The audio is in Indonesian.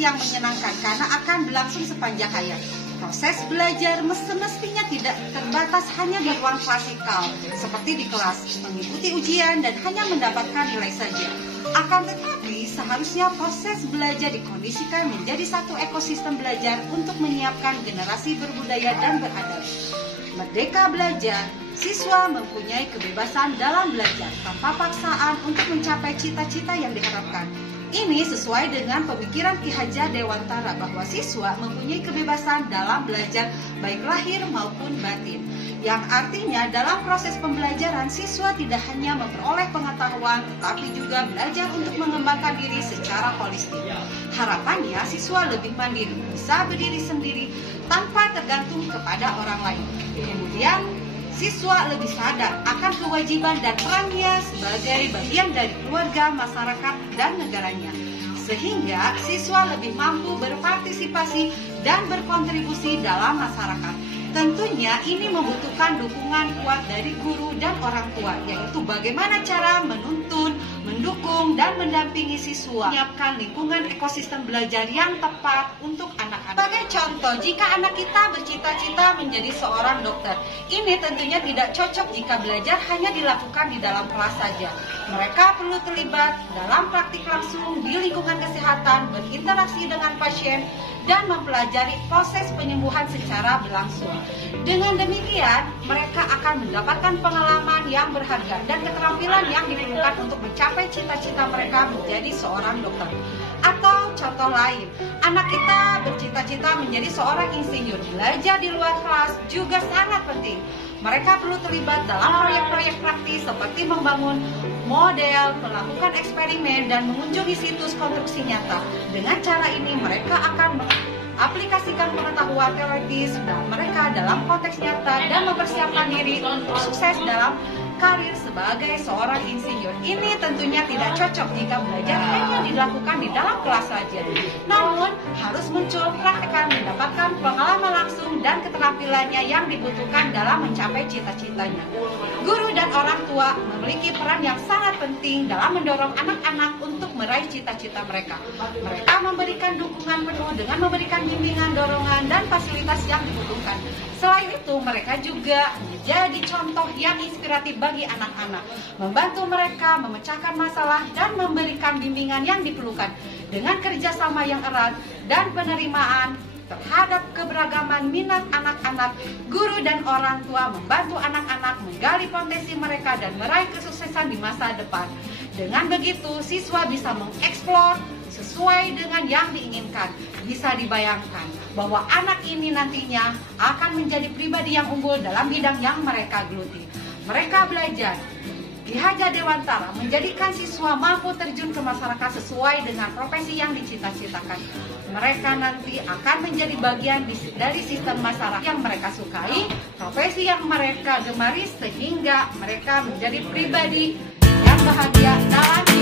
yang menyenangkan karena akan berlangsung sepanjang hayat. Proses belajar semestinya tidak terbatas hanya di ruang klasikal, seperti di kelas, mengikuti ujian dan hanya mendapatkan nilai saja. Akan tetapi, seharusnya proses belajar dikondisikan menjadi satu ekosistem belajar untuk menyiapkan generasi berbudaya dan beradab. Merdeka belajar, siswa mempunyai kebebasan dalam belajar tanpa paksaan untuk mencapai cita-cita yang diharapkan. Ini sesuai dengan pemikiran Ki Hajar Dewantara bahwa siswa mempunyai kebebasan dalam belajar baik lahir maupun batin. Yang artinya dalam proses pembelajaran siswa tidak hanya memperoleh pengetahuan tetapi juga belajar untuk mengembangkan diri secara holistik. Harapannya siswa lebih mandiri, bisa berdiri sendiri tanpa tergantung kepada orang lain. Kemudian siswa lebih sadar akan kewajiban dan perannya sebagai bagian dari keluarga, masyarakat, dan negaranya. Sehingga siswa lebih mampu berpartisipasi dan berkontribusi dalam masyarakat. Tentunya ini membutuhkan dukungan kuat dari guru dan orang tua, yaitu bagaimana cara menuntun, mendukung, dan mendampingi siswa, menyiapkan lingkungan ekosistem belajar yang tepat untuk anak-anak. Sebagai contoh, jika anak kita bercita-cita menjadi seorang dokter, ini tentunya tidak cocok jika belajar hanya dilakukan di dalam kelas saja. Mereka perlu terlibat dalam praktik langsung di lingkungan kesehatan, berinteraksi dengan pasien, dan mempelajari proses penyembuhan secara berlangsung. Dengan demikian, mereka akan mendapatkan pengalaman yang berharga dan keterampilan yang diperlukan untuk mencapai cita-cita mereka menjadi seorang dokter. Atau contoh lain, anak kita bercita-cita menjadi seorang insinyur. Belajar di luar kelas juga sangat penting. Mereka perlu terlibat dalam proyek-proyek praktis seperti membangun model, melakukan eksperimen, dan mengunjungi situs konstruksi nyata. Dengan cara ini mereka akan mengaplikasikan pengetahuan teoritis mereka dalam konteks nyata dan mempersiapkan diri untuk sukses dalam karir sebagai seorang insinyur. Ini tentunya tidak cocok jika belajar hanya dilakukan di dalam kelas saja. Namun, harus muncul praktekan, mendapatkan pengalaman langsung dan keterampilannya yang dibutuhkan dalam mencapai cita-citanya. Guru dan orang tua memiliki peran yang sangat penting dalam mendorong anak-anak untuk meraih cita-cita mereka. Mereka memberikan dukungan penuh dengan memberikan bimbingan, dorongan, dan fasilitas yang dibutuhkan. Selain itu, mereka juga menjadi contoh yang inspiratif bagi anak-anak, membantu mereka memecahkan masalah dan memberikan bimbingan yang diperlukan. Dengan kerjasama yang erat dan penerimaan terhadap keberagaman minat anak-anak, guru dan orang tua membantu anak-anak menggali potensi mereka dan meraih kesuksesan di masa depan. Dengan begitu, siswa bisa mengeksplor sesuai dengan yang diinginkan. Bisa dibayangkan bahwa anak ini nantinya akan menjadi pribadi yang unggul dalam bidang yang mereka geluti. Mereka belajar. Ki Hajar Dewantara menjadikan siswa mampu terjun ke masyarakat sesuai dengan profesi yang dicita-citakan. Mereka nanti akan menjadi bagian dari sistem masyarakat yang mereka sukai, profesi yang mereka gemari, sehingga mereka menjadi pribadi yang bahagia dalam